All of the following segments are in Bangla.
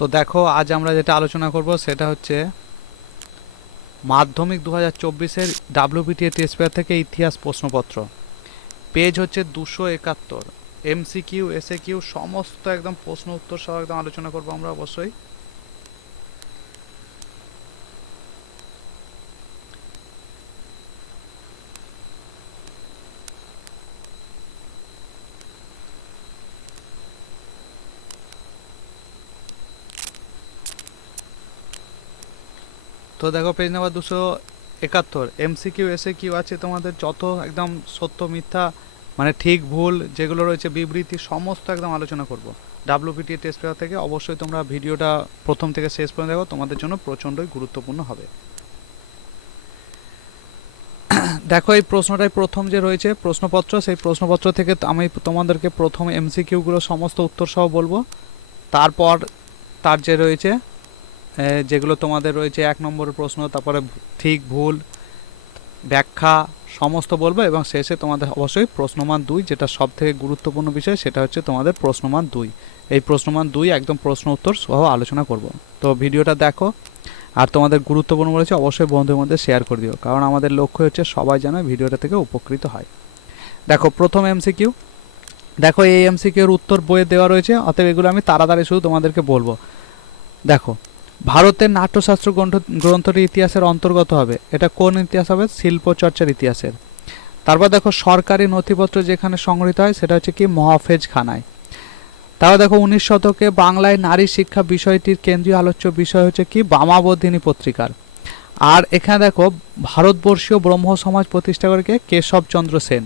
তো দেখো আজ আমরা যেটা আলোচনা করব সেটা হচ্ছে মাধ্যমিক 2024-এর ডাব্লিউবিটিএ টেস্ট পেপার থেকে ইতিহাস প্রশ্নপত্র। পেজ হচ্ছে 271। এমসিকিউ এসএকিউ সমস্ত একদম প্রশ্ন উত্তর সহ একদম আলোচনা করব আমরা অবশ্যই। তো দেখো পেজ নাম্বার 271, এমসিকিউ এসএকিউ আছে তোমাদের যত একদম সত্য মিথ্যা মানে ঠিক ভুল যেগুলো রয়েছে বিবৃতি সমস্ত একদম আলোচনা করব ডাব্লিউবিটিএ টেস্ট পেপার থেকে। অবশ্যই তোমরা ভিডিওটা প্রথম থেকে শেষ পর্যন্ত দেখো, তোমাদের জন্য প্রচণ্ডই গুরুত্বপূর্ণ হবে। দেখো এই প্রশ্নটাই প্রথম যে রয়েছে প্রশ্নপত্র, সেই প্রশ্নপত্র থেকে আমি তোমাদেরকে প্রথম এমসিকিউগুলো সমস্ত উত্তর সহ বলবো। তারপর তার যে রয়েছে যেগুলো তোমাদের রয়েছে 1 নম্বরের প্রশ্ন, তারপরে ঠিক ভুল ব্যাখ্যা সমস্ত বলবো, এবং শেষে তোমাদের অবশ্যই প্রশ্নমান 2 যেটা সব থেকে গুরুত্বপূর্ণ বিষয়, সেটা হচ্ছে তোমাদের প্রশ্নমান 2। এই প্রশ্নমান 2 একদম প্রশ্ন উত্তর সহ আলোচনা করব। তো ভিডিওটা দেখো, আর তোমাদের গুরুত্বপূর্ণ বলেছে অবশ্যই বন্ধুদের মধ্যে শেয়ার করে দিও, কারণ আমাদের লক্ষ্য হচ্ছে সবাই যেন ভিডিওটা থেকে উপকৃত হয়। দেখো প্রথম এমসিকিউ, দেখো এই এমসিকিউর উত্তর বইয়ে দেওয়া রয়েছে, অতএব এগুলো আমি তাড়াতাড়ি শুধু তোমাদেরকে বলবো। দেখো ভারতের নাট্যশাস্ত্র গ্রন্থটি ইতিহাসের অন্তর্গত হবে, এটা কোন ইতিহাস হবে? শিল্প চর্চার ইতিহাসের। তারপর দেখো সরকারি নথিপত্র যেখানে সংগৃহীত হয় সেটা হচ্ছে কি মহাফেজ খানায়। তারপর দেখো 19 শতকে বাংলায় নারী শিক্ষা বিষয়টির কেন্দ্রীয় আলোচ্য বিষয় হচ্ছে কি বামাবধিনী পত্রিকার। আর এখানে দেখো ভারতবর্ষীয় ব্রহ্ম সমাজ প্রতিষ্ঠা করে কে? কেশবচন্দ্র সেন।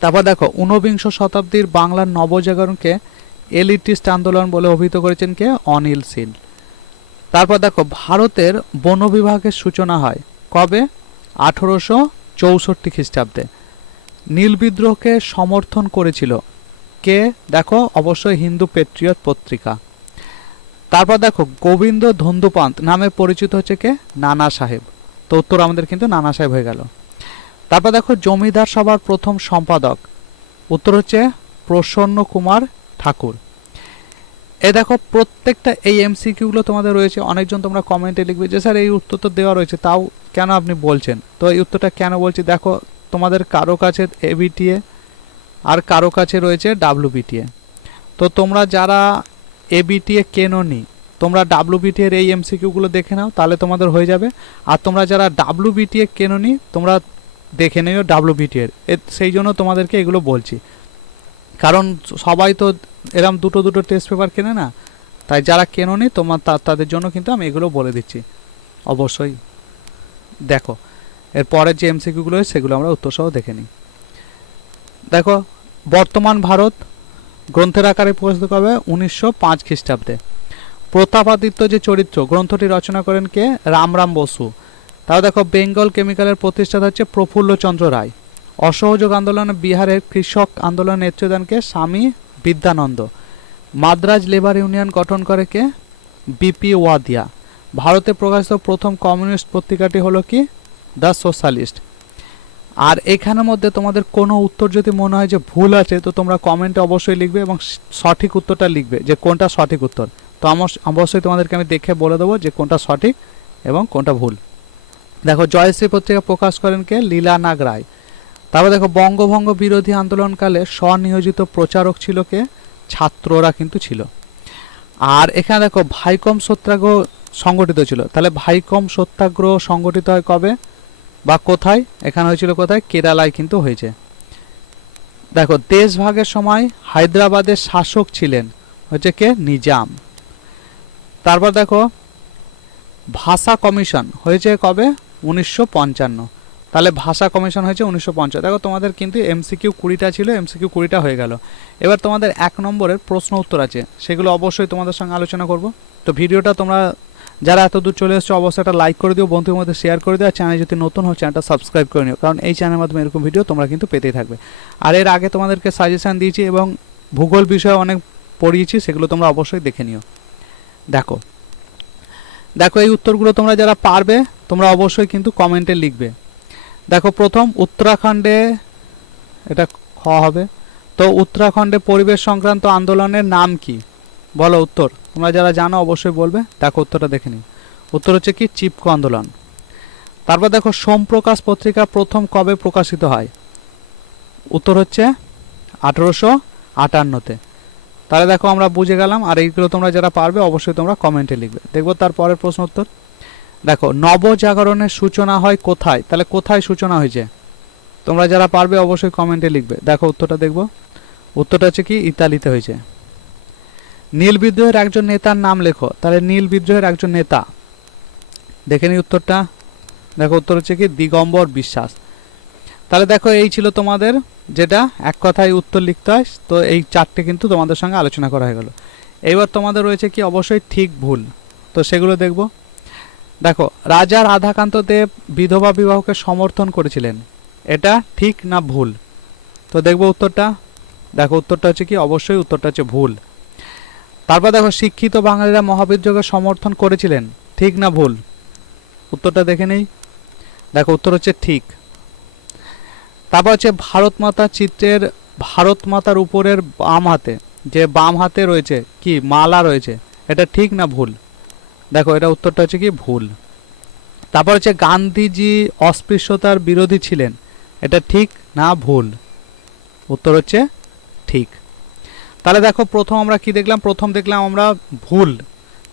তারপর দেখো 19বিংশ শতাব্দীর বাংলার নবজাগরণকে এলিটিস্ট আন্দোলন বলে অভিহিত করেছেন কে? অনিল শীল। তারপর দেখো ভারতের বন বিভাগের সূচনা হয় কবে? 1864 খ্রিস্টাব্দে। নীল বিদ্রোহকে সমর্থন করেছিল কে? দেখো অবশ্যই হিন্দু পেট্রিয়ট পত্রিকা। তারপর দেখো গোবিন্দ ধন্দুপান্ত নামে পরিচিত হচ্ছে কে? নানা সাহেব। তো উত্তর আমাদের কিন্তু নানা সাহেব হয়ে গেল। তারপর দেখো জমিদার সভার প্রথম সম্পাদক, উত্তর হচ্ছে প্রসন্ন কুমার ঠাকুর। এই দেখো প্রত্যেকটা এই এমসিকিউগুলো তোমাদের রয়েছে। অনেকজন তোমরা কমেন্টে লিখবে যে স্যার এই উত্তর তো দেওয়া রয়েছে, তাও কেন আপনি বলছেন? তো এই উত্তরটা কেন বলছি, দেখো তোমাদের কারো কাছে এবিটিএ আর কারো কাছে রয়েছে ডাব্লিউবিটিএ। তো তোমরা যারা এবিটিএ কেনোনি তোমরা ডাব্লিউবিটিএর এই এমসিকিউগুলো দেখে নাও, তাহলে তোমাদের হয়ে যাবে। আর তোমরা যারা ডাব্লিউবিটিএ কেনোনি তোমরা দেখে নিও ডাব্লিউবিটিএর, সেই জন্য তোমাদেরকে এগুলো বলছি। কারণ সবাই তো এরম দুটো দুটো টেস্ট পেপার কেনে না, তাই যারা কেনোনি তোমার তাদের জন্য কিন্তু আমি এগুলো বলে দিচ্ছি অবশ্যই। দেখো এরপরের যে এমসিকিউগুলো সেগুলো আমরা উত্তরসহ দেখে নিই। দেখো বর্তমান ভারত গ্রন্থের আকারে প্রকাশিত হবে 1905 খ্রিস্টাব্দে। প্রতাপাদিত্য যে চরিত্র গ্রন্থটি রচনা করেন কে? রামরাম বসু। তাও দেখো বেঙ্গল কেমিক্যালের প্রতিষ্ঠাতা হচ্ছে প্রফুল্লচন্দ্র রায়। অসহযোগ আন্দোলনে বিহারের কৃষক আন্দোলনের নেতৃত্বদানকে স্বামী বিদ্যানন্দ। মাদ্রাজ লেবার ইউনিয়ন গঠন করে কে? বিপি ওয়াদিয়া। ভারতে প্রকাশিত প্রথম কমিউনিস্ট পত্রিকাটি হলো কি? The socialist. আর এখানের মধ্যে তোমাদের কোনো উত্তর যদি মনে হয় যে ভুল আছে তো তোমরা কমেন্টে অবশ্যই লিখবে এবং সঠিক উত্তরটা লিখবে যে কোনটা সঠিক উত্তর। তো অবশ্যই তোমাদেরকে আমি দেখে বলে দেবো যে কোনটা সঠিক এবং কোনটা ভুল। দেখো জয়শ্রী পত্রিকা প্রকাশ করেন কে? লীলানাগ রায়। তারপর দেখো বঙ্গভঙ্গ বিরোধী আন্দোলনকালে স্বনিয়োজিত প্রচারক ছিল কে? ছাত্ররা কিন্তু ছিল। আর এখানে দেখো ভাইকম সত্যাগ্রহ সংগঠিত ছিল, তাহলে ভাইকম সত্যাগ্রহ সংগঠিত হয় কবে বা কোথায়? এখানে হয়েছিল কোথায়? কেরালায় কিন্তু হয়েছে। দেখো দেশভাগের সময় হায়দ্রাবাদের শাসক ছিলেন হচ্ছে কে? নিজাম। তারপর দেখো ভাষা কমিশন হয়েছে কবে? 1955। তাহলে ভাষা কমিশন হয়েছে 1950। দেখো তোমাদের কিন্তু এমসিকিউ 20টা ছিল, এমসিকিউ 20টা হয়ে গেল। এবার তোমাদের 1 নম্বরের প্রশ্ন উত্তর আছে, সেগুলো অবশ্যই তোমাদের সঙ্গে আলোচনা করব। তো ভিডিওটা তোমরা যারা এত দূর চলে এসছো অবশ্যই একটা লাইক করে দিও, বন্ধুদের মধ্যে শেয়ার করে দিও, আর চ্যানেল যদি নতুন হয় চ্যানেলটা সাবস্ক্রাইব করে নিও, কারণ এই চ্যানেলের মাধ্যমে এরকম ভিডিও তোমরা কিন্তু পেতেই থাকবে। আর এর আগে তোমাদেরকে সাজেশান দিয়েছি এবং ভূগোল বিষয়ে অনেক পড়িয়েছি, সেগুলো তোমরা অবশ্যই দেখে নিও। দেখো দেখো এই উত্তরগুলো তোমরা যারা পারবে তোমরা অবশ্যই কিন্তু কমেন্টে লিখবে। দেখো প্রথম উত্তরাখণ্ডে, এটা খ হবে। তো উত্তরাখণ্ডে পরিবেশ সংক্রান্ত আন্দোলনের নাম কি? বলো উত্তর। তোমরা যারা জানো অবশ্যই বলবে। দেখো উত্তরটা দেখে নিই। উত্তর হচ্ছে কি চিপকো আন্দোলন। তারপর দেখো সোমপ্রকাশ পত্রিকা প্রথম কবে প্রকাশিত হয়? উত্তর হচ্ছে 1858-তে। তাহলে দেখো আমরা বুঝে গেলাম। আর এইগুলো তোমরা যারা পারবে অবশ্যই তোমরা কমেন্টে লিখবে। দেখবো তারপরের প্রশ্ন উত্তর। দেখো নবজাগরণের সূচনা হয় কোথায়? তাহলে কোথায় সূচনা হয়েছে? তোমরা যারা পারবে অবশ্যই কমেন্টে লিখবে। দেখো উত্তরটা দেখবো। উত্তরটা হচ্ছে কি ইতালিতে হয়েছে। নীল বিদ্রোহের একজন নেতার নাম লেখো। তাহলে নীল বিদ্রোহের একজন নেতা, দেখে নিই উত্তরটা। দেখো উত্তর হচ্ছে কি দিগম্বর বিশ্বাস। তাহলে দেখো এই ছিল তোমাদের, যেটা এক কথায় উত্তর লিখতে হয়। তো এই চারটে কিন্তু তোমাদের সঙ্গে আলোচনা করা হয়ে গেল। এইবার তোমাদের রয়েছে কি অবশ্যই ঠিক ভুল, তো সেগুলো দেখব। দেখো রাজা রাধাকান্ত দেব বিধবা বিবাহকে সমর্থন করেছিলেন, এটা ঠিক না ভুল? তো দেখব উত্তরটা। দেখো উত্তরটা হচ্ছে কি অবশ্যই উত্তরটা হচ্ছে ভুল। তারপর দেখো শিক্ষিত বাঙালিরা মহাবিদ্রোহকে সমর্থন করেছিলেন, ঠিক না ভুল? উত্তরটা দেখে নেই। দেখো উত্তর হচ্ছে ঠিক। তারপর হচ্ছে ভারত মাতা চিত্রের ভারত মাতার উপরের বাম হাতে, যে বাম হাতে রয়েছে কি মালা রয়েছে, এটা ঠিক না ভুল? দেখো এটা উত্তরটা হচ্ছে কি ভুল। তারপর হচ্ছে গান্ধীজি অস্পৃশ্যতার বিরোধী ছিলেন, এটা ঠিক না ভুল? উত্তর হচ্ছে ঠিক। তাহলে দেখো প্রথম আমরা কি দেখলাম? প্রথম দেখলাম আমরা ভুল,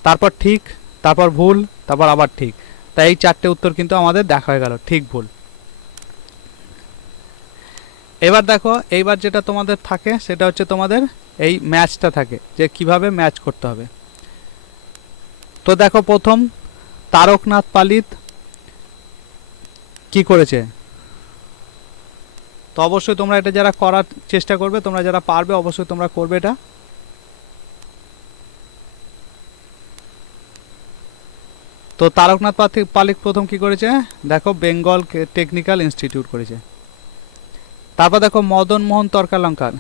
তারপর ঠিক, তারপর ভুল, তারপর আবার ঠিক। তাই এই চারটে উত্তর কিন্তু আমাদের দেখা হয়ে গেল ঠিক ভুল। এবার দেখো এইবার যেটা তোমাদের থাকে সেটা হচ্ছে তোমাদের এই ম্যাচটা থাকে, যে কিভাবে ম্যাচ করতে হবে। তো দেখো প্রথম তারকনাথ পালিত কি করেছে? তো অবশ্যই তোমরা এটা যারা করার চেষ্টা করবে, তোমরা যারা পারবে অবশ্যই তোমরা করবে এটা। তো তারকনাথ পালিত প্রথম কি করেছে? দেখো বেঙ্গল টেকনিক্যাল ইনস্টিটিউট করেছে। তারপর দেখো মদন মোহন তর্কালঙ্কার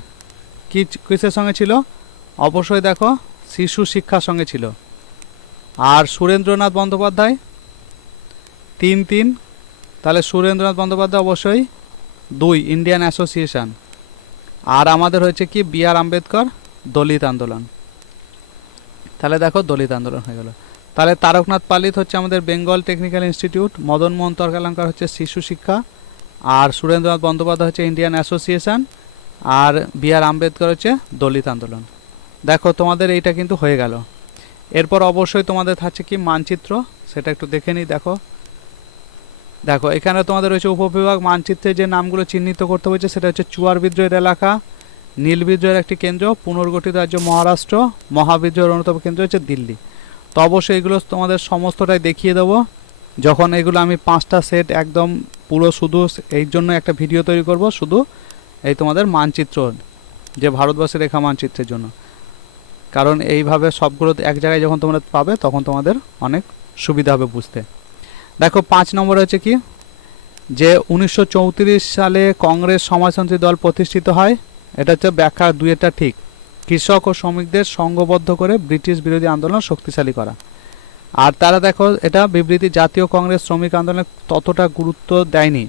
কি কিসের সঙ্গে ছিল? অবশ্যই দেখো শিশু শিক্ষার সঙ্গে ছিল। আর সুরেন্দ্রনাথ বন্দ্যোপাধ্যায় 3-3, তাহলে সুরেন্দ্রনাথ বন্দ্যোপাধ্যায় অবশ্যই 2 ইন্ডিয়ান অ্যাসোসিয়েশন। আর আমাদের হয়েছে কি বি আর আম্বেদকর দলিত আন্দোলন। তাহলে দেখো দলিত আন্দোলন হয়ে গেল। তাহলে তারকনাথ পালিত হচ্ছে আমাদের বেঙ্গল টেকনিক্যাল ইনস্টিটিউট, মদন মোহন তর্কালঙ্কার হচ্ছে শিশু শিক্ষা, আর সুরেন্দ্রনাথ বন্দ্যোপাধ্যায় হচ্ছে ইন্ডিয়ান অ্যাসোসিয়েশন, আর বি আর আম্বেদকর হচ্ছে দলিত আন্দোলন। দেখো তোমাদের এইটা কিন্তু হয়ে গেল। এরপর অবশ্যই তোমাদের থাকছে কি মানচিত্র, সেটা একটু দেখে নিই। দেখো দেখো এখানে তোমাদের রয়েছে উপবিভাগ মানচিত্রে যে নামগুলো চিহ্নিত করতে হয়েছে সেটা হচ্ছে চুয়ার বিদ্রোহের এলাকা, নীল বিদ্রোহের একটি কেন্দ্র, পুনর্গঠিত রাজ্য মহারাষ্ট্র, মহাবিদ্রোহের অন্যতম কেন্দ্র হচ্ছে দিল্লি। তো অবশ্যই এগুলো তোমাদের সমস্তটাই দেখিয়ে দেবো যখন এগুলো আমি 5টা সেট একদম পুরো শুধু এই জন্য একটা ভিডিও তৈরি করব, শুধু এই তোমাদের মানচিত্র, যে ভারতবর্ষের রেখা মানচিত্রের জন্য। কারণ এইভাবে সবগুলো এক জায়গায় যখন তোমরা পাবে তখন তোমাদের অনেক সুবিধা হবে বুঝতে। দেখো 5 নম্বর হচ্ছে কি, যে 1934 সালে কংগ্রেস সমাজতন্ত্রী দল প্রতিষ্ঠিত হয়, এটা হচ্ছে ব্যাখ্যা 2-টা ঠিক। কৃষক ও শ্রমিকদের সংঘবদ্ধ করে ব্রিটিশ বিরোধী আন্দোলন শক্তিশালী করা। আর তারা দেখো এটা বিবৃতি জাতীয় কংগ্রেস শ্রমিক আন্দোলনে ততটা গুরুত্ব দেয়নি,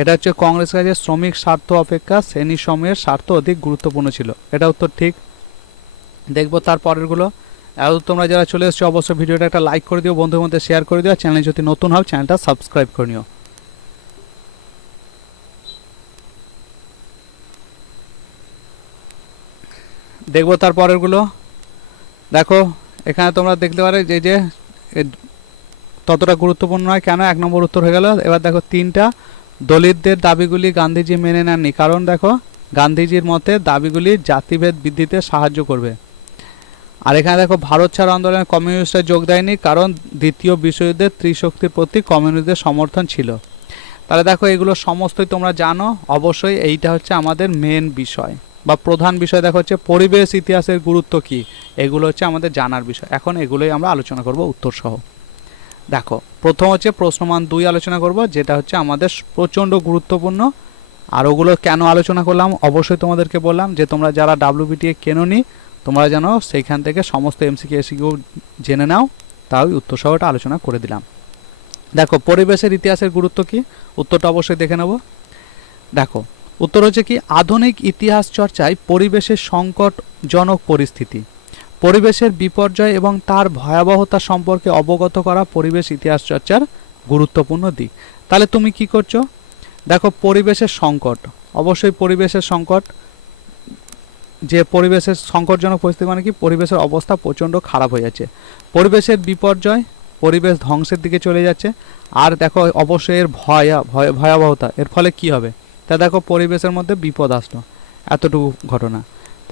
এটা হচ্ছে কংগ্রেস কাজে শ্রমিক স্বার্থ অপেক্ষা শ্রেণী সমূহের স্বার্থ অধিক গুরুত্বপূর্ণ ছিল, এটা উত্তর ঠিক। দেখবো তার পরেরগুলো। তোমরা যারা চলে এসছো অবশ্যই ভিডিওটা একটা লাইক করে দিও, বন্ধুদের মধ্যে শেয়ার করে দিও, চ্যানেল যদি নতুন হও চ্যানেলটা সাবস্ক্রাইব করে নিও। দেখবো তার পরেরগুলো। দেখো এখানে তোমরা দেখতে পারো যে ততটা গুরুত্বপূর্ণ নয় কেন, 1 নম্বর উত্তর হয়ে গেল। এবার দেখো 3টা দলিতদের দাবিগুলি গান্ধীজি মেনে নেননি, কারণ দেখো গান্ধীজির মতে দাবিগুলি জাতিভেদ বৃদ্ধিতে সাহায্য করবে। আর এখানে দেখো ভারত ছাড় আন্দোলনে কমিউনিস্টরা যোগ দেয়নি, কারণ দ্বিতীয় বিশ্বযুদ্ধের ত্রিশক্তির প্রতি কমিউনিস্টদের সমর্থন ছিল। তাহলে দেখো এগুলো সমস্তই তোমরা জানো, অবশ্যই এইটা হচ্ছে আমাদের মেন বিষয় বা প্রধান বিষয়। দেখো হচ্ছে পরিবেশ ইতিহাসের গুরুত্ব কি, এগুলো হচ্ছে আমাদের জানার বিষয়। এখন এগুলোই আমরা আলোচনা করব উত্তর সহ। দেখো প্রথম হচ্ছে প্রশ্নমান 2 আলোচনা করব, যেটা হচ্ছে আমাদের প্রচণ্ড গুরুত্বপূর্ণ। আর ওগুলো কেন আলোচনা করলাম অবশ্যই তোমাদেরকে বললাম, যে তোমরা যারা WBTA কেনোনি তোমরা যেন সেইখান থেকে সমস্ত MCQ জেনে নাও, তাই উত্তর সহ এটা আলোচনা করে দিলাম। দেখো পরিবেশের ইতিহাসের গুরুত্ব কি, উত্তরটা অবশ্যই দেখে নেব। দেখো উত্তর হচ্ছে কি, আধুনিক ইতিহাস চর্চায় পরিবেশের সংকটজনক পরিস্থিতি, পরিবেশের বিপর্যয় এবং তার ভয়াবহতা সম্পর্কে অবগত করা পরিবেশ ইতিহাস চর্চার গুরুত্বপূর্ণ দিক। তাহলে তুমি কি করছো, দেখো পরিবেশের সংকট, অবশ্যই পরিবেশের সংকট, যে পরিবেশের সংকটজনক পরিস্থিতি মানে কি, পরিবেশের অবস্থা প্রচণ্ড খারাপ হয়ে যাচ্ছে, পরিবেশের বিপর্যয়, পরিবেশ ধ্বংসের দিকে চলে যাচ্ছে। আর দেখো অবশ্যই এর ভয়াবহতা, এর ফলে কি হবে, তা দেখো পরিবেশের মধ্যে বিপদ আসলো, এতটুকু ঘটনা,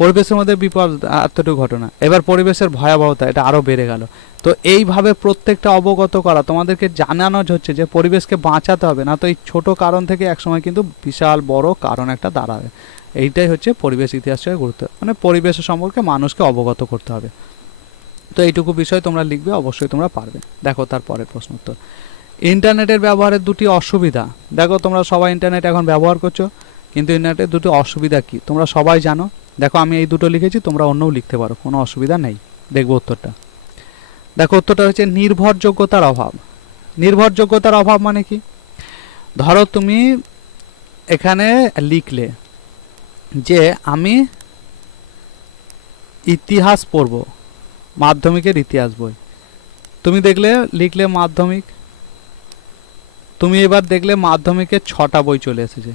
পরিবেশের মধ্যে বিপদ এতটুকু ঘটনা, এবার পরিবেশের ভয়াবহতা এটা আরও বেড়ে গেল। তো এইভাবে প্রত্যেকটা অবগত করা, তোমাদেরকে জানানো হচ্ছে যে পরিবেশকে বাঁচাতে হবে, না তো এই ছোট কারণ থেকে একসময় কিন্তু বিশাল বড় কারণ একটা দাঁড়াবে। এইটাই হচ্ছে পরিবেশ ইতিহাসের গুরুত্ব, মানে পরিবেশের সম্পর্কে মানুষকে অবগত করতে হবে। তো এইটুকু বিষয় তোমরা লিখবে, অবশ্যই তোমরা পারবে। দেখো তারপরের প্রশ্ন উত্তর, ইন্টারনেটের ব্যবহারের দুটি অসুবিধা। দেখো তোমরা সবাই ইন্টারনেট এখন ব্যবহার করছো, কিন্তু ইন্টারনেটের দুটি অসুবিধা কি তোমরা সবাই জানো। দেখো আমি এই দুটো লিখেছি, তোমরা অন্যও লিখতে পারো, কোনো অসুবিধা নেই। দেখবো উত্তরটা। দেখো উত্তরটা হচ্ছে নির্ভরযোগ্যতার অভাব। নির্ভরযোগ্যতার অভাব মানে কি, ধরো তুমি এখানে লিখলে যে আমি ইতিহাস পড়ব, মাধ্যমিকের ইতিহাস বই, তুমি দেখলে লিখলে মাধ্যমিক, তুমি এবার দেখলে মাধ্যমিকের 6টা বই চলে এসেছে,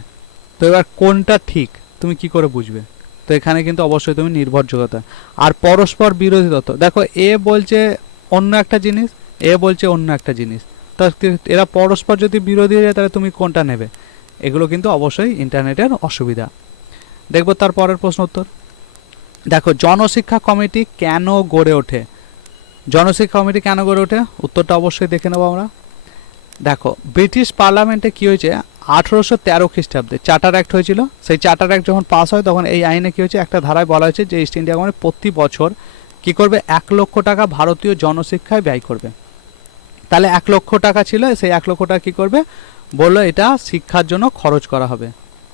তো এবার কোনটা ঠিক তুমি কি করে বুঝবে। তো এখানে কিন্তু অবশ্যই তুমি নির্ভরযোগ্যতা। আর পরস্পর বিরোধী তথ্য, দেখো এ বলছে অন্য একটা জিনিস, এ বলছে অন্য একটা জিনিস, তা এরা পরস্পর যদি বিরোধী হয়ে যায় তাহলে তুমি কোনটা নেবে, এগুলো কিন্তু অবশ্যই ইন্টারনেটের অসুবিধা। দেখবো তার পরের প্রশ্ন উত্তর। দেখো জনশিক্ষা কমিটি কেন গড়ে ওঠে, জনশিক্ষা কমিটি কেন গড়ে ওঠে, উত্তরটা অবশ্যই দেখে নেবো আমরা। দেখো ব্রিটিশ পার্লামেন্টে কি হয়েছে, 1813 খ্রিস্টাব্দে চার্টার অ্যাক্ট হয়েছিল। সেই চার্টার অ্যাক্ট যখন পাস হয় তখন এই আইনে কি হয়েছে, একটা ধারায় বলা হয়েছে যে ইস্ট ইন্ডিয়া কোম্পানি প্রতি বছর কি করবে, 1 লক্ষ টাকা ভারতীয় জনশিক্ষায় ব্যয় করবে। তাহলে 1 লক্ষ টাকা ছিল, সেই 1 লক্ষ টাকা কী করবে, বললো এটা শিক্ষার জন্য খরচ করা হবে,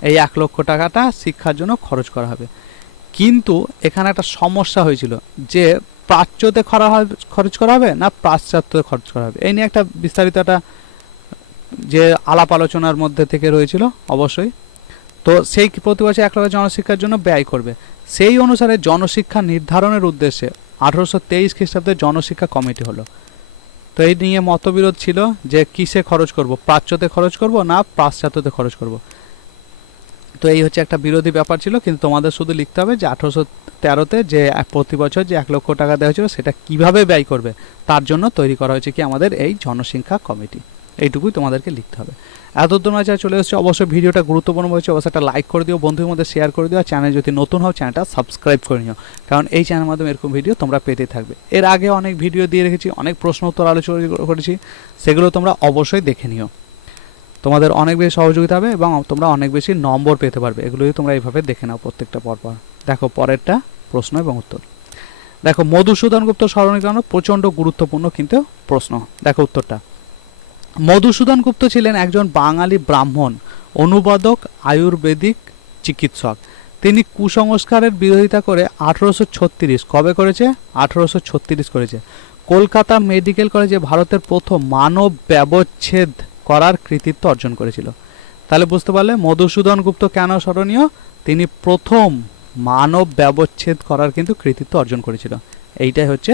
এই 1 লক্ষ টাকাটা শিক্ষার জন্য খরচ করা হবে। কিন্তু এখানে একটা সমস্যা হয়েছিল যে প্রাচ্যতে খরচ করা হবে না পাশ্চাত্যে খরচ করা হবে, এই নিয়ে একটা বিস্তারিত একটা যে আলাপ আলোচনার মধ্যে থেকে রয়েছিল অবশ্যই। তো সেই প্রতি বছর 1 লক্ষ জনশিক্ষার জন্য ব্যয় করবে, সেই অনুসারে জনশিক্ষা নির্ধারণের উদ্দেশ্যে 1823 খ্রিস্টাব্দে জনশিক্ষা কমিটি হলো। তো এই নিয়ে মতবিরোধ ছিল যে কিসে খরচ করব, প্রাচ্যতে খরচ করব না পাশ্চাত্যতে খরচ করব। তো এই হচ্ছে একটা বিরোধী ব্যাপার ছিল, কিন্তু তোমাদের শুধু লিখতে হবে যে 1813-তে যে প্রতি বছর যে 1 লক্ষ টাকা দেওয়া হয়েছিল সেটা কিভাবে ব্যয় করবে, তার জন্য তৈরি করা হয়েছে কি আমাদের এই জনশিক্ষা কমিটি। এইটুকুই তোমাদেরকে লিখতে হবে। এতদূর যা চলে এসেছে, অবশ্যই ভিডিওটা গুরুত্বপূর্ণ হয়েছে, অবশ্যই একটা লাইক করে দিও, বন্ধুদের মধ্যে শেয়ার করে দিও, আর চ্যানেল যদি নতুন হও চ্যানেলটা সাবস্ক্রাইব করে নিও, কারণ এই চ্যানেলের মাধ্যমে এরকম ভিডিও তোমরা পেতে থাকবে। এর আগে অনেক ভিডিও দিয়ে রেখেছি, অনেক প্রশ্ন উত্তর আলোচনা করেছি, সেগুলো তোমরা অবশ্যই দেখে নিও, তোমাদের অনেক বেশি সহযোগিতা হবে এবং তোমরা অনেক বেশি নম্বর পেতে পারবে। এগুলো তোমরা এইভাবে দেখে নাও প্রত্যেকটা পরপর। দেখো পরেরটা প্রশ্ন এবং উত্তর। দেখো মধুসূদন গুপ্ত সরলীকরণ প্রচণ্ড গুরুত্বপূর্ণ কিন্তু প্রশ্ন। দেখো উত্তরটা, মধুসূদন গুপ্ত ছিলেন একজন বাঙালি ব্রাহ্মণ, অনুবাদক, আয়ুর্বেদিক চিকিৎসক। তিনি কুসংস্কারের বিরোধিতা করে 1836 কবে করেছে, 1836 করেছে। কলকাতা মেডিকেল কলেজে ভারতের প্রথম মানব ব্যবচ্ছেদ করার কৃতিত্ব অর্জন করেছিল। তাহলে বুঝতে পারলে মধুসূদন গুপ্ত কেন স্মরণীয়, তিনি প্রথম মানব ব্যবচ্ছেদ করার কিন্তু কৃতিত্ব অর্জন করেছিল। এইটাই হচ্ছে,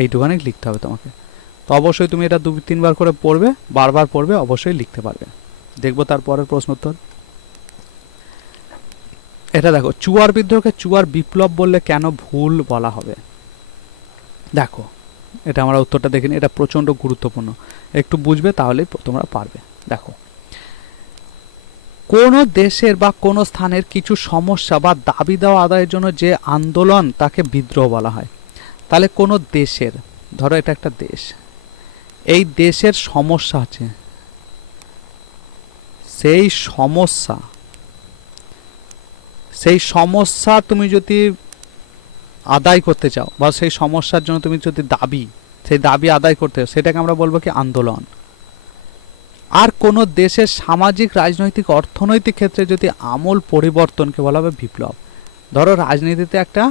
এইটুখানি লিখতে হবে তোমাকে। তো অবশ্যই তুমি এটা 2-3 বার করে পড়বে, বারবার পড়বে, অবশ্যই লিখতে পারবে। দেখবো তারপরের প্রশ্ন উত্তর। এটা দেখো, চুয়ার বিদ্রোহকে চুয়ার বিপ্লব বললে কেন ভুল বলা হবে। দেখো এটা আমরা উত্তরটা দেখিনি, এটা প্রচণ্ড গুরুত্বপূর্ণ, একটু বুঝবে তাহলেই তোমরা পারবে। দেখো কোনো দেশের বা কোনো স্থানের কিছু সমস্যা বা দাবি দেওয়া আদায়ের জন্য যে আন্দোলন তাকে বিদ্রোহ বলা হয়। তাহলে কোনো দেশের, ধরো এটা একটা দেশ, এই দেশের সমস্যা আছে, সেই সমস্যা তুমি যদি আদায় করতে চাও বা সেই সমস্যার জন্য তুমি যদি সেই দাবি আদায় করতে চাও, সেটাকে আমরা বলবো কি আন্দোলন। আর কোনো দেশের সামাজিক, রাজনৈতিক, অর্থনৈতিক ক্ষেত্রে যদি আমূল পরিবর্তনকে বলা হবে বিপ্লব। ধরো রাজনীতিতে একটা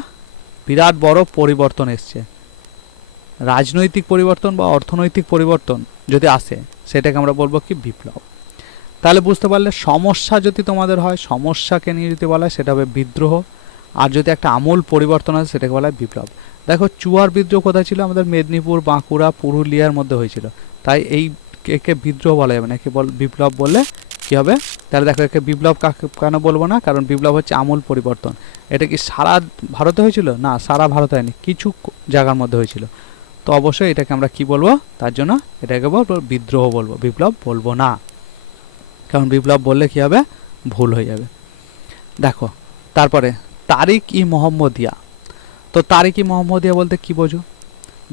বিরাট বড় পরিবর্তন এসছে, রাজনৈতিক পরিবর্তন বা অর্থনৈতিক পরিবর্তন যদি আসে, সেটাকে আমরা বলবো কি বিপ্লব। তাহলে বুঝতে পারলে সমস্যা যদি তোমাদের হয়, সমস্যাকে নিয়ে যদি বলা হয় সেটা হবে বিদ্রোহ, আর যদি একটা আমূল পরিবর্তন হয় সেটাকে বলা হয় বিপ্লব। দেখো চুয়ার বিদ্রোহ কোথায় ছিল? আমাদের মেদিনীপুর, বাঁকুড়া, পুরুলিয়ার মধ্যে হয়েছিল। তাই এই একে বিদ্রোহ বলা যাবে না, একে বিপ্লব বললে কি হবে? তাহলে দেখো একে বিপ্লব কেন বলবো না? কারণ বিপ্লব হচ্ছে আমূল পরিবর্তন। এটা কি সারা ভারতে হয়েছিল? না, সারা ভারতে হয়নি, কিছু জায়গার মধ্যে হয়েছিল। তো অবশ্যই এটাকে আমরা কি বলবো? তার জন্য এটাকে বলবো বিদ্রোহ বলবো, বিপ্লব বলবো না। কারণ বিপ্লব বললে কি হবে? ভুল হয়ে যাবে। দেখো তারপরে তারিক-ই-মোহাম্মদিয়া। তো তারিক-ই-মোহাম্মদিয়া বলতে কি বোঝো?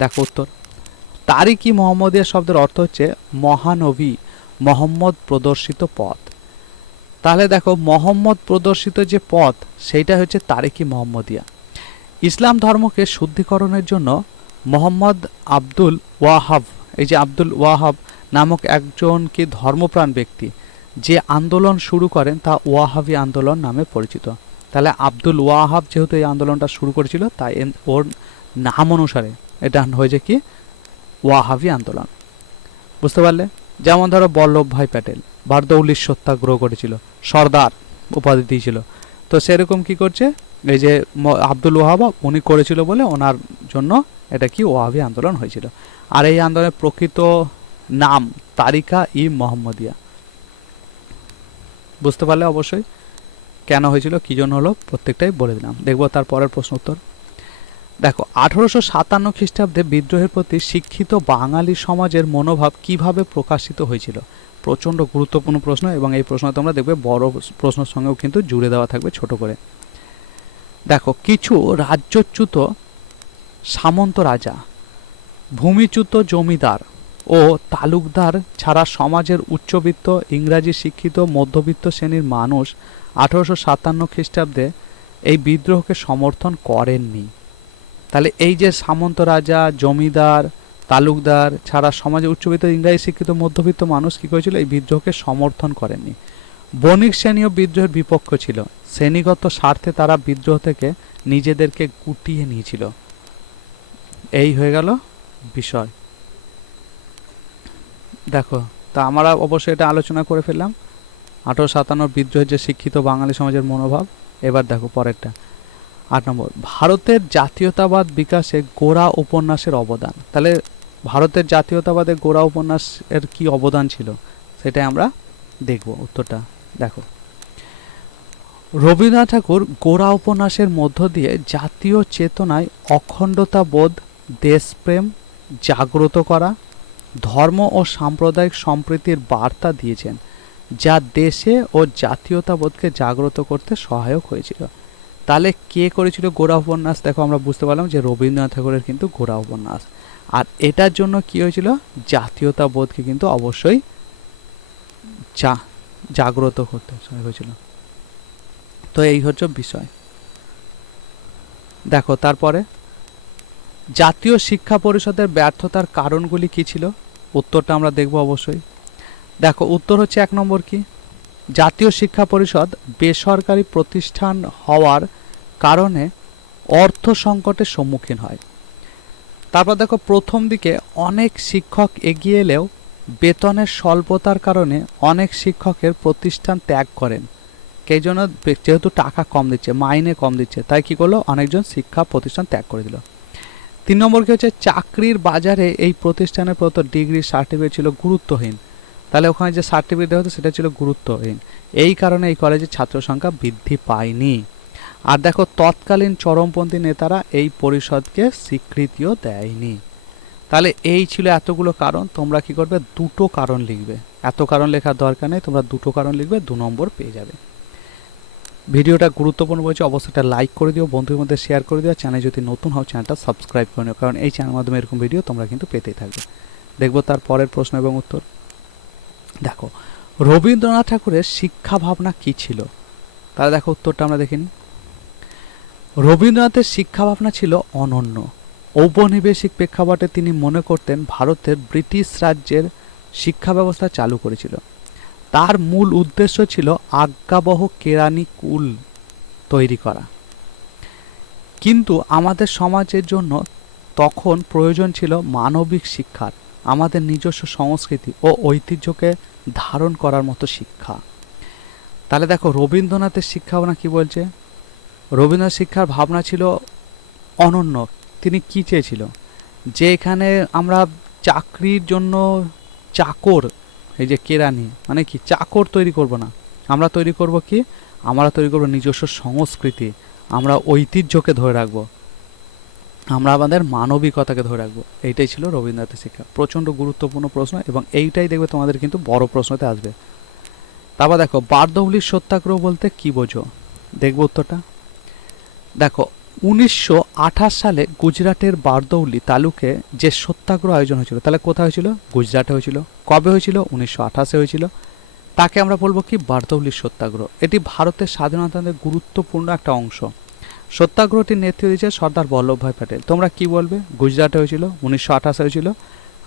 দেখো উত্তর, তারিক-ই-মোহাম্মদিয়া শব্দের অর্থ হচ্ছে মহানবী মোহাম্মদ প্রদর্শিত পথ। তাহলে দেখো মোহাম্মদ প্রদর্শিত যে পথ সেইটা হচ্ছে তারিক-ই-মোহাম্মদিয়া। ইসলাম ধর্মকে শুদ্ধিকরণের জন্য মোহাম্মদ আব্দুল ওয়াহাব, এই যে আব্দুল ওয়াহাব নামক একজন কি ধর্মপ্রাণ ব্যক্তি যে আন্দোলন শুরু করেন তা ওয়াহাবি আন্দোলন নামে পরিচিত। তাহলে আব্দুল ওয়াহাব যেহেতু এই আন্দোলনটা শুরু করেছিল, তাই ওর নাম অনুসারে এটা হয়েছে কি? ওয়াহাবি আন্দোলন। বুঝতে পারলে? যেমন ধরো বল্লভভাই প্যাটেল বারদৌলির সত্যাগ্রহ করেছিল, সর্দার উপাধি দিয়েছিল। তো সেরকম কি করছে, এই যে আব্দুল ওয়াহাব উনি করেছিল বলে ওনার জন্য এটা কি ওয়াহাবি আন্দোলন হয়েছিল। আর এই আন্দোলনের প্রকৃত নাম তারিকা-ই-মোহাম্মদিয়া। বুঝতে পারলে অবশ্যই কেন হয়েছিল, কি জন্য হলো, প্রত্যেকটাই বলে দিলাম। দেখবো তার পরের প্রশ্ন উত্তর। দেখো 1857 খ্রিস্টাব্দে বিদ্রোহের প্রতি শিক্ষিত বাঙালি সমাজের মনোভাব কিভাবে প্রকাশিত হয়েছিল? প্রচণ্ড গুরুত্বপূর্ণ প্রশ্ন, এবং এই প্রশ্ন তোমরা দেখবে বড় প্রশ্নের সঙ্গেও কিন্তু জুড়ে দেওয়া থাকবে ছোট করে। দেখো কিছু রাজ্যচ্যুত সামন্ত রাজা, ভূমিচ্যুত জমিদার ও তালুকদার ছাড়া সমাজের উচ্চবিত্ত, ইংরাজি শিক্ষিত, মধ্যবিত্ত শ্রেণীর মানুষ 1857 খ্রিস্টাব্দে এই বিদ্রোহকে সমর্থন করেননি। তাহলে এই যে সামন্ত রাজা, জমিদার, তালুকদার ছাড়া সমাজে উচ্চবিত্ত, ইংরাজি শিক্ষিত, মধ্যবিত্ত মানুষ কি করেছিল? এই বিদ্রোহকে সমর্থন করেননি। বণিক শ্রেণীও বিদ্রোহের বিপক্ষ ছিল। শ্রেণীগত স্বার্থে তারা বিদ্রোহ থেকে নিজেদেরকে গুটিয়ে নিয়েছিল। এই হয়ে গেল বিষয়। দেখো তা আমরা অবশ্যই এটা আলোচনা করে ফেললাম 1857 বিদ্রোহের যে শিক্ষিত বাঙালি সমাজের মনোভাব। এবার দেখো পরেরটা, 8 নম্বর, ভারতের জাতীয়তাবাদ বিকাশে গোরা উপন্যাসের অবদান। তাহলে ভারতের জাতীয়তাবাদে গোরা উপন্যাসের কি অবদান ছিল সেটাই আমরা দেখব উত্তরটা। দেখো রবীন্দ্রনাথ ঠাকুর গোরা উপন্যাসের মধ্য দিয়ে জাতীয় চেতনায় অখণ্ডতা বোধ, দেশপ্রেম জাগ্রত করা, ধর্ম ও সাম্প্রদায়িক সম্প্রীতির বার্তা দিয়েছেন, যা দেশে ও জাতীয়তাবোধকে জাগ্রত করতে সহায়ক হয়েছিল। তাহলে কে করেছিল গোরা উপন্যাস? দেখো আমরা বুঝতে পারলাম যে রবীন্দ্রনাথ ঠাকুরের কিন্তু গোরা উপন্যাস। আর এটার জন্য কি হয়েছিল? জাতীয়তাবোধকে কিন্তু অবশ্যই জাগ্রত করতে হয়েছিল। তো এই হচ্ছে বিষয়। দেখো তারপরে জাতীয় শিক্ষা পরিষদের ব্যর্থতার কারণগুলি কি ছিল? উত্তরটা আমরা দেখব অবশ্যই। দেখো উত্তর হচ্ছে 1 নম্বর কি? জাতীয় শিক্ষা পরিষদ বেসরকারি প্রতিষ্ঠান হওয়ার কারণে অর্থ সংকটের সম্মুখীন হয়। তারপর দেখো প্রথম দিকে অনেক শিক্ষক এগিয়ে এলেও বেতনের স্বল্পতার কারণে অনেক শিক্ষকের প্রতিষ্ঠান ত্যাগ করেন। সেই জন্য যেহেতু টাকা কম দিচ্ছে, মাইনে কম দিচ্ছে, তাই কি করলো? অনেকজন শিক্ষা প্রতিষ্ঠান ত্যাগ করে দিল। 3 নম্বর কি হচ্ছে? চাকরির বাজারে এই প্রতিষ্ঠানের প্রত ডিগ্রি সার্টিফিকেট ছিল গুরুত্বহীন। তাহলে ওখানে যে সার্টিফিকেট দেওয়া হতো সেটা ছিল গুরুত্বহীন। এই কারণে এই কলেজের ছাত্র সংখ্যা বৃদ্ধি পায়নি। আর দেখো তৎকালীন চরমপন্থী নেতারা এই পরিষদকে স্বীকৃতিও দেয়নি। তাহলে এই ছিল এতগুলো কারণ। তোমরা কি করবে? দুটো কারণ লিখবে। এত কারণ লেখার দরকার নেই, তোমরা দুটো কারণ লিখবে, 2 নম্বর পেয়ে যাবে। ভিডিওটা গুরুত্বপূর্ণ বলছে, অবশ্যই একটা লাইক করে দিও, বন্ধুদের মধ্যে শেয়ার করে দিও। চ্যানেল যদি নতুন হও চ্যানেলটা সাবস্ক্রাইব করে নিও, কারণ এই চ্যানেলের মাধ্যমে এরকম ভিডিও তোমরা কিন্তু পেতেই থাকবে। দেখবো তার পরের প্রশ্ন এবং উত্তর। দেখো রবীন্দ্রনাথ ঠাকুরের শিক্ষা ভাবনা কি ছিল? তাহলে দেখো উত্তরটা আমরা দেখিনি। রবীন্দ্রনাথের শিক্ষা ভাবনা ছিল অনন্য। ঔপনিবেশিক প্রেক্ষাপটে তিনি মনে করতেন ভারতের ব্রিটিশ রাজ্যের শিক্ষা ব্যবস্থা চালু করেছিল। তার মূল উদ্দেশ্য ছিল আজ্ঞাবহ কেরানি কুল তৈরি করা। কিন্তু আমাদের সমাজের জন্য তখন প্রয়োজন ছিল মানবিক শিক্ষার, আমাদের নিজস্ব সংস্কৃতি ও ঐতিহ্যকে ধারণ করার মতো শিক্ষা। তাহলে দেখো রবীন্দ্রনাথের শিক্ষা ভাবনা কি বলছে? রবীন্দ্রনাথ শিক্ষার ভাবনা ছিল অনন্য। তিনি কি চেয়েছিল, যে এখানে আমরা চাকরির জন্য চাকর, এই যে কেরানি মানে কি চাকর তৈরি করব না, আমরা তৈরি করব কি, আমরা তৈরি করব নিজস্ব সংস্কৃতি, আমরা ঐতিহ্যকে ধরে রাখবো, আমরা আমাদের মানবিকতাকে ধরে রাখবো। এইটাই ছিল রবীন্দ্রনাথের শিক্ষা। প্রচণ্ড গুরুত্বপূর্ণ প্রশ্ন, এবং এইটাই দেখবে তোমাদের কিন্তু বড় প্রশ্নতে আসবে। তারপর দেখো, বারদৌলির সত্যাগ্রহ বলতে কি বোঝো, দেখবো উত্তরটা। দেখো, 1928 সালে গুজরাটের বারদৌলি তালুকে যে সত্যাগ্রহ আয়োজন হয়েছিল, তাহলে কোথায় হয়েছিল, গুজরাটে হয়েছিল। কবে হয়েছিল, 1928-এ হয়েছিল। তাকে আমরা বলবো কি, বারদৌলির সত্যাগ্রহ। এটি ভারতের স্বাধীনতার গুরুত্বপূর্ণ একটা অংশ। সত্যাগ্রহটির নেতৃত্ব দিয়েছে সর্দার বল্লভভাই প্যাটেল। তোমরা কি বলবে, গুজরাটে হয়েছিল, 1928-এ হয়েছিল,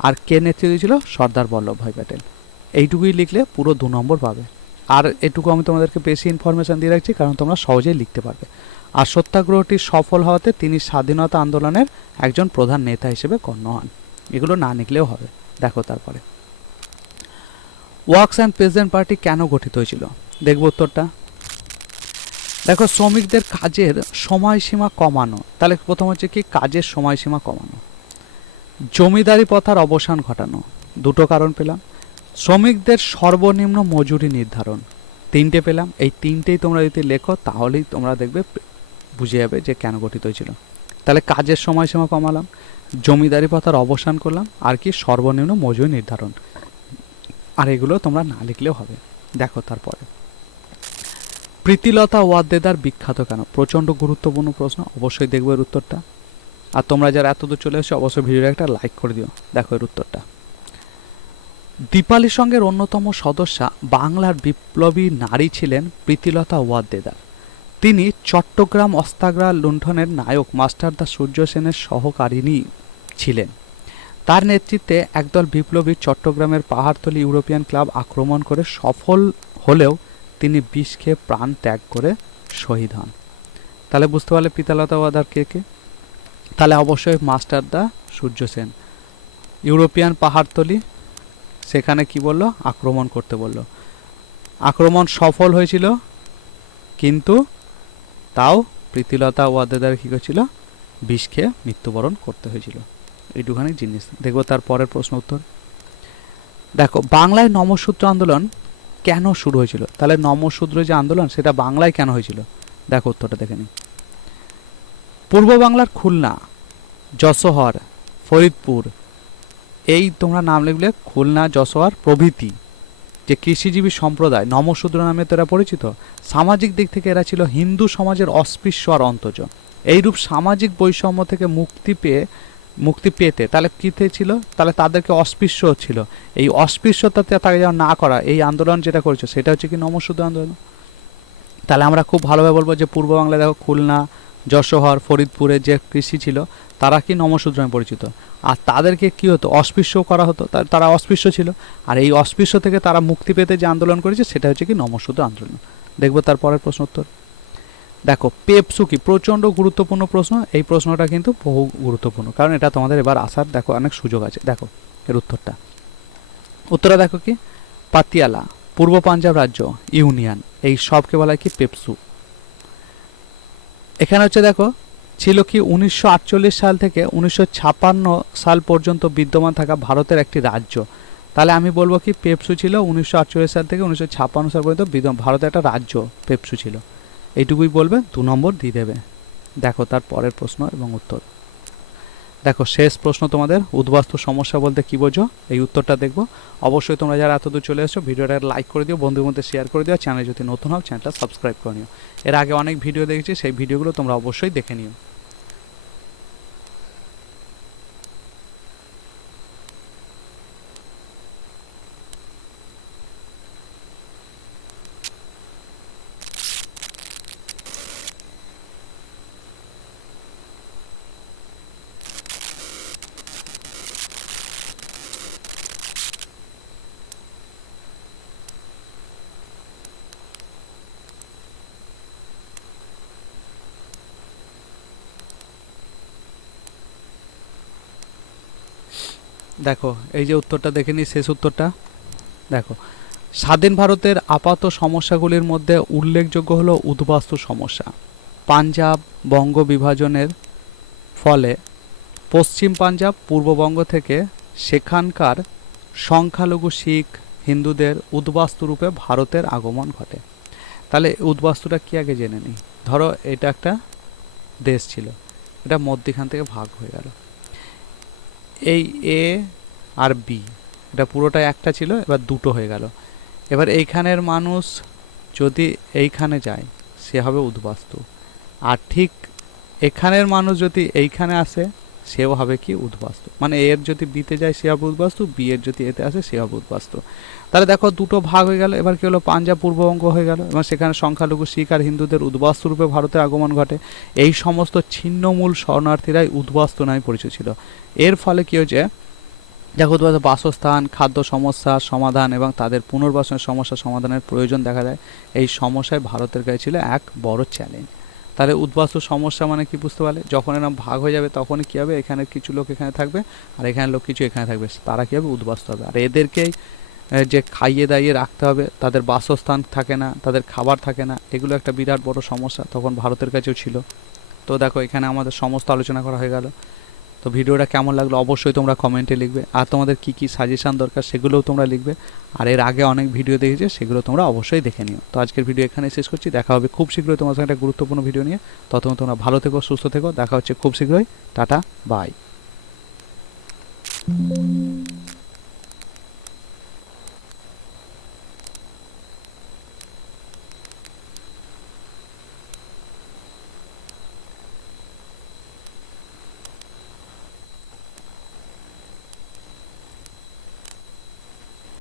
আর কে নেতৃত্ব দিয়েছিল, সর্দার বল্লভভাই প্যাটেল। এইটুকুই লিখলে পুরো 2 নম্বর পাবে। আর এটুকু আমি তোমাদেরকে বেশি ইনফরমেশন দিয়ে রাখছি, কারণ তোমরা সহজেই লিখতে পারবে। আর সত্যাগ্রহটি সফল হওয়াতে তিনি স্বাধীনতা আন্দোলনের একজন প্রধান নেতা হিসেবে গণ্য হন। এগুলো না লিখলেও হবে। দেখো তারপরে, ওয়ার্কস অ্যান্ড পেজেন্ট পার্টি কেন গঠিত হয়েছিল, দেখবো উত্তরটা। দেখো, শ্রমিকদের কাজের সময়সীমা কমানো, তাহলে প্রথম হচ্ছে কি, কাজের সময়সীমা কমানো। জমিদারি প্রথার অবসান ঘটানো, দুটো কারণ পেলাম। শ্রমিকদের সর্বনিম্ন মজুরি নির্ধারণ, 3টে পেলাম। এই 3টেই তোমরা যদি লেখো তাহলেই তোমরা দেখবে বুঝে যাবে যে কেন গঠিত হয়েছিল। তাহলে কাজের সময়সীমা কমালাম, জমিদারি প্রথার অবসান করলাম, আর কি সর্বনিম্ন মজুরি নির্ধারণ। আর এগুলো তোমরা না লিখলেও হবে। দেখো তারপরে, প্রীতিলতা ওয়াদ্দেদার বিখ্যাত কেন, প্রচণ্ড গুরুত্বপূর্ণ প্রশ্ন, অবশ্যই দেখবো এর উত্তরটা। আর তোমরা যারা এতদূর চলে এসেছো অবশ্যই ভিডিওটা একটা লাইক করে দিও। দেখো এর উত্তরটা। দীপালি সংঘের অন্যতম সদস্যা বাংলার বিপ্লবী নারী ছিলেন প্রীতিলতা ওয়াদ্দেদার। তিনি চট্টগ্রাম অস্ত্রাগার লুণ্ঠনের নায়ক মাস্টারদা সূর্য সেনের সহকারিণী ছিলেন। তার নেতৃত্বে একদল বিপ্লবী চট্টগ্রামের পাহাড়তলী ইউরোপিয়ান ক্লাব আক্রমণ করে সফল হলেও তিনি বিষ খেয়ে প্রাণ ত্যাগ করে শহীদ হন। তাহলে বুঝতে পারলে প্রীতিলতা ওয়াদ্দেদার কে কে, তাহলে অবশ্যই মাস্টারদা সূর্য সেন। ইউরোপিয়ান পাহাড়তলী, সেখানে কি বললো, আক্রমণ করতে বলল। আক্রমণ সফল হয়েছিল, কিন্তু তাও প্রীতিলতা ওয়াদ্দেদার কী করেছিল, বিষ খেয়ে মৃত্যুবরণ করতে হয়েছিল। এইটুখানি জিনিস দেখবো। তার পরের প্রশ্ন উত্তর। দেখো, বাংলায় নমসূত্র আন্দোলন কেন শুরু হয়েছিল, তাহলে নমসূত্র যে আন্দোলন সেটা বাংলায় কেন হয়েছিল, দেখো উত্তরটা দেখে নিই। পূর্ব বাংলার খুলনা, যশোহর, ফরিদপুর, এই তোমরা নাম লিখলে, খুলনা, যশোহর প্রভৃতি যে কৃষিজীবী সম্প্রদায় নমশূদ্র নামে তো এরা পরিচিত। সামাজিক দিক থেকে এরা ছিল হিন্দু সমাজের অস্পৃশ্য আর অন্তজ। এইরূপ সামাজিক বৈষম্য থেকে মুক্তি পেতে তাহলে কীতে ছিল, তাহলে তাদেরকে অস্পৃশ্য ছিল। এই অস্পৃশ্যতাতে তাকে যেন না করা, এই আন্দোলন যেটা করেছে সেটা হচ্ছে কি নমশূদ্র আন্দোলন। তাহলে আমরা খুব ভালোভাবে বলবো যে পূর্ব বাংলায় দেখো খুলনা, যশোহর, ফরিদপুরে যে কৃষি ছিল তারা কি নমশূদ্র নামে পরিচিত। আর তাদেরকে কি হতো, অস্পৃশ্য করা হতো, তারা অস্পৃশ্য ছিল। আর এই অস্পৃশ্য থেকে তারা মুক্তি পেতে যে আন্দোলন করেছে সেটা হচ্ছে কি নমশূদ্র আন্দোলন। দেখবো তারপরের প্রশ্ন উত্তর। দেখো, পেপসু কি, প্রচণ্ড গুরুত্বপূর্ণ প্রশ্ন। এই প্রশ্নটা কিন্তু বহু গুরুত্বপূর্ণ, কারণ এটা তোমাদের এবার আসার দেখো অনেক সুযোগ আছে। দেখো এর উত্তরটা। উত্তরটা দেখো কি, পাতিয়ালা, পূর্ব পাঞ্জাব রাজ্য, ইউনিয়ন, এই সবকে বলা হয় কি পেপসু। এখানে হচ্ছে দেখো ছিল কি 1948 সাল থেকে 1956 সাল পর্যন্ত বিদ্যমান থাকা ভারতের একটি রাজ্য। তাহলে আমি বলবো কি পেপসু ছিল 1948 সাল থেকে 1956 সাল পর্যন্ত ভারতের একটা রাজ্য পেপসু ছিল। এইটুকুই বলবে, 2 নম্বর দিয়ে দেবে। দেখো তার পরের প্রশ্ন এবং উত্তর। দেখো শেষ প্রশ্ন তোমাদের, উদ্বাস্তু সমস্যা বলতে কি বোঝো, এই উত্তরটা দেখবো। অবশ্যই তোমরা যারা এতদূর চলে এসছো ভিডিওটা লাইক করে দিও, বন্ধুদের মধ্যে শেয়ার করে দিও, চ্যানেল যদি নতুন হও চ্যানেলটা সাবস্ক্রাইব করে নিও। এর আগে অনেক ভিডিও দেখেছি, সেই ভিডিওগুলো তোমরা অবশ্যই দেখে নিও। দেখো এই যে উত্তরটা দেখে নিই, শেষ উত্তরটা। দেখো, স্বাধীন ভারতের আপাত সমস্যাগুলির মধ্যে উল্লেখযোগ্য হলো উদ্বাস্তু সমস্যা। পাঞ্জাব বঙ্গ বিভাজনের ফলে পশ্চিম পাঞ্জাব পূর্ববঙ্গ থেকে সেখানকার সংখ্যালঘু শিখ হিন্দুদের উদ্বাস্তু রূপে ভারতের আগমন ঘটে। তাহলে উদ্বাস্তুটা কি আগে জেনে নিই। ধরো এটা একটা দেশ ছিল, এটা মধ্যখান থেকে ভাগ হয়ে গেল, এই এ আর বি এটা পুরোটাই একটা ছিল, এবার দুটো হয়ে গেল। এবার এইখানের মানুষ যদি এইখানে যায় সে হবে উদ্বাস্তু, আর ঠিক এখানের মানুষ যদি এইখানে আসে সেও হবে কি উদ্বাস্তু। মানে এর যদি বিতে যায় সে হবে উদ্বাস্তু, বি এর যদি এতে আসে সে হবে উদ্বাস্তু। তাহলে দেখো দুটো ভাগ হয়ে গেল। এবার কি হলো, পাঞ্জাব পূর্ববঙ্গ হয়ে গেল এবং সেখানে সংখ্যালঘু শিখ আর হিন্দুদের উদ্বাস্তু রূপে ভারতের আগমন ঘটে। এই সমস্ত ছিন্নমূল শরণার্থীরাই উদ্বাস্তু নামে পরিচিত ছিল। এর ফলে কি হয়েছে, দেখো উদ্বাস্তু বাসস্থান, খাদ্য সমস্যার সমাধান এবং তাদের পুনর্বাসনের সমস্যা সমাধানের প্রয়োজন দেখা যায়। এই সমস্যায় ভারতের কাছে ছিল এক বড় চ্যালেঞ্জ। তাহলে উদ্বাস্তু সমস্যা মানে কি বুঝতে পারলে, যখন এরকম ভাগ হয়ে যাবে তখনই কী হবে, এখানে কিছু লোক এখানে থাকবে আর এখানে লোক কিছু এখানে থাকবে, তারা কী হবে উদ্বাস্তু হবে। আর এদেরকেই যে খাইয়ে দাইয়ে রাখতে হবে, তাদের বাসস্থান থাকে না, তাদের খাবার থাকে না, এগুলো একটা বিরাট বড় সমস্যা তখন ভারতের কাছেও ছিল। তো দেখো এখানে আমাদের সমস্ত আলোচনা করা হয়ে গেল। তো ভিডিওটা কেমন লাগলো অবশ্যই তোমরা কমেন্টে লিখবে, আর তোমাদের কি কি সাজেশান দরকার সেগুলোও তোমরা লিখবে। আর এর আগে অনেক ভিডিও দেখেছে সেগুলো তোমরা অবশ্যই দেখে নিও। তো আজকের ভিডিও এখানে শেষ করছি, দেখা হবে খুব শীঘ্রই তোমার সঙ্গে একটা গুরুত্বপূর্ণ ভিডিও নিয়ে। ততক্ষণ তোমরা ভালো থেকো, সুস্থ থেকো, দেখা হচ্ছে খুব শীঘ্রই। Tata, by.